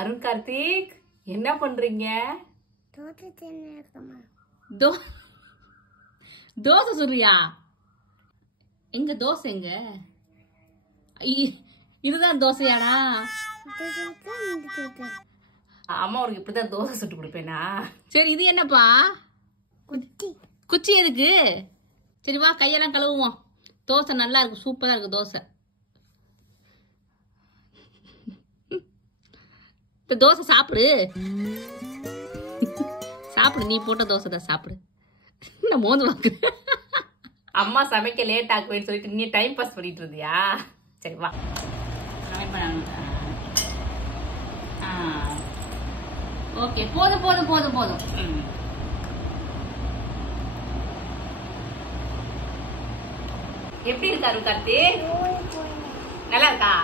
அருண் கார்த்திக் என்ன பண்றீங்க? தோசை சுடுறியா? எங்க தோசை எங்க? இதுதான் தோசையாடா? அம்மா உனக்கு இப்படிதான் தோசை சுட்டு கொடுப்பேனா? சரி இது என்னப்பா? குச்சி எதுக்கு? சரி வா கையெல்லாம் கழுவுவோம். தோசை நல்லா இருக்கு, சூப்பரா இருக்கு தோசை. தோசை சாப்பிடு சாப்பிடு, நீ போட்ட தோசை தான் சாப்பிடு. நான் மோந்து வாக்கு. அம்மா சமைக்க லேட் ஆகுவேன்னு சொல்லிட்டு நீ டைம் பாஸ் பண்ணிட்டு இருந்தியா? சரி வா. ஓகே போதும் போதும் போதும் போதும். எப்படி இருக்காரு கார்த்தி? நல்லா இருக்கா?